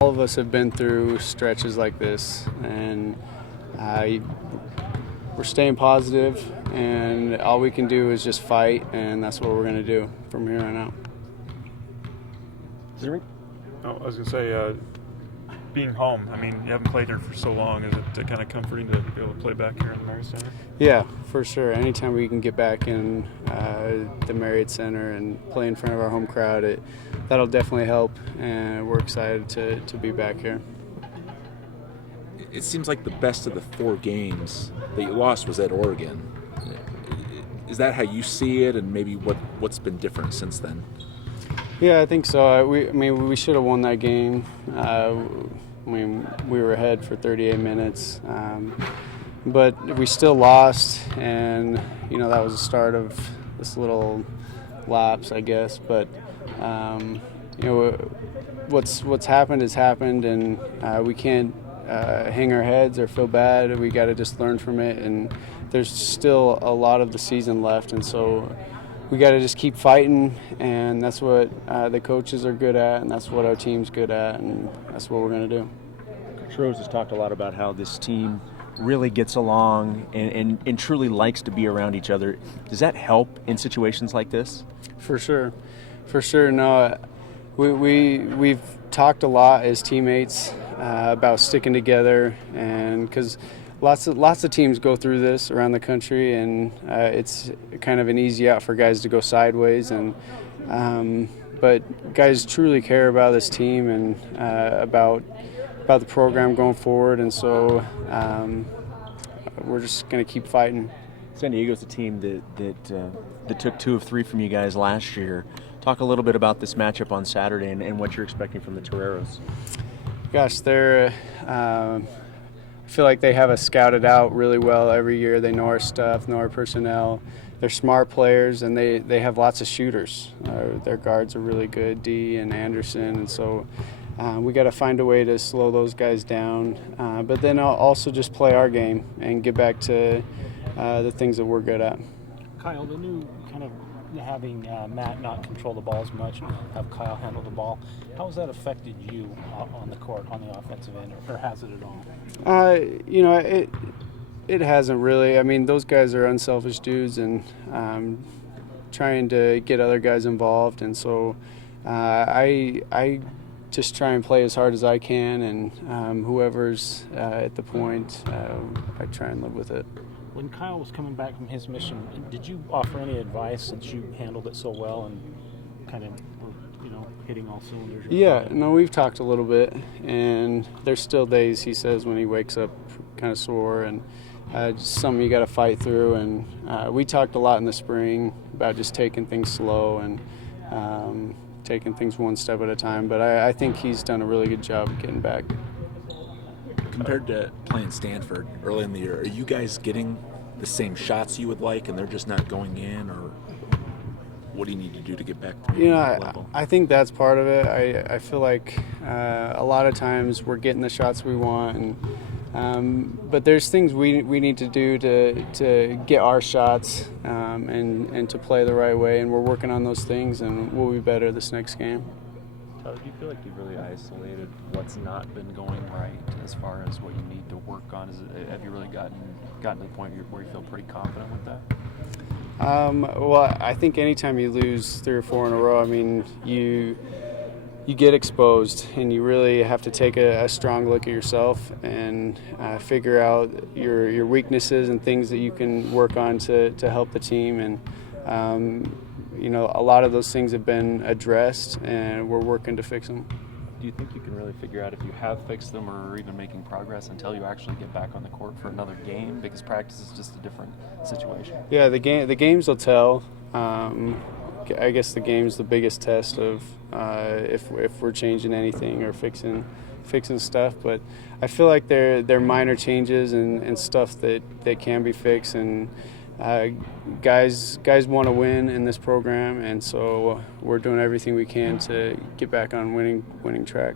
All of us have been through stretches like this, and we're staying positive, and all we can do is just fight, and that's what we're going to do from here on out. I was going to say, being home, I mean, you haven't played here for so long. Is it kind of comforting to be able to play back here in the Marriott Center? Yeah, for sure. Anytime we can get back in the Marriott Center and play in front of our home crowd, that'll definitely help, and we're excited to be back here. It seems like the best of the 4 games that you lost was at Oregon. Is that how you see it, and maybe what's been different since then? Yeah, I think so. We should have won that game. We were ahead for 38 minutes, but we still lost, and that was the start of this little lapse, I guess. But what's happened has happened, and we can't hang our heads or feel bad. We got to just learn from it, and there's still a lot of the season left, and so we got to just keep fighting, and that's what the coaches are good at, and that's what our team's good at, and that's what we're going to do. Coach Rose has talked a lot about how this team really gets along and truly likes to be around each other. Does that help in situations like this? For sure. No, we've talked a lot as teammates about sticking together, and because lots of teams go through this around the country, and it's kind of an easy out for guys to go sideways. And but guys truly care about this team and about the program going forward, and so we're just going to keep fighting. San Diego's a team that took 2 of 3 from you guys last year. Talk a little bit about this matchup on Saturday and what you're expecting from the Toreros. Gosh, I feel like they have us scouted out really well every year. They know our stuff, know our personnel. They're smart players, and they have lots of shooters. Their guards are really good, D and Anderson, and so we got to find a way to slow those guys down, but then also just play our game and get back to the things that we're good at. Kyle, the new kind of having Matt not control the ball as much, have Kyle handle the ball, how has that affected you on the court, on the offensive end, or has it at all? It hasn't really. I mean, those guys are unselfish dudes, and trying to get other guys involved, and so I just try and play as hard as I can, and whoever's at the point, I try and live with it. When Kyle was coming back from his mission, did you offer any advice, since you handled it so well and kind of were, hitting all cylinders? Yeah, no, we've talked a little bit, and there's still days, he says, when he wakes up kind of sore, and just something you got to fight through. And we talked a lot in the spring about just taking things slow and taking things one step at a time. But I think he's done a really good job of getting back. Compared to playing Stanford early in the year, are you guys getting the same shots you would like, and they're just not going in, or what do you need to do to get back to that level? I think that's part of it. I feel like a lot of times we're getting the shots we want, but there's things we need to do to get our shots and to play the right way, and we're working on those things, and we'll be better this next game. Tyler, do you feel like you've really isolated what's not been going right as far as what you need to work on? Have you really gotten to the point where you feel pretty confident with that? Well, I think anytime you lose 3 or 4 in a row, I mean, you get exposed, and you really have to take a strong look at yourself and figure out your weaknesses and things that you can work on to help the team. And a lot of those things have been addressed, and we're working to fix them. Do you think you can really figure out if you have fixed them or are even making progress until you actually get back on the court for another game? Because practice is just a different situation. Yeah, the games will tell. I guess the game's the biggest test of if we're changing anything or fixing stuff. But I feel like they're minor changes and stuff that can be fixed, and guys want to win in this program, and so we're doing everything we can to get back on winning track.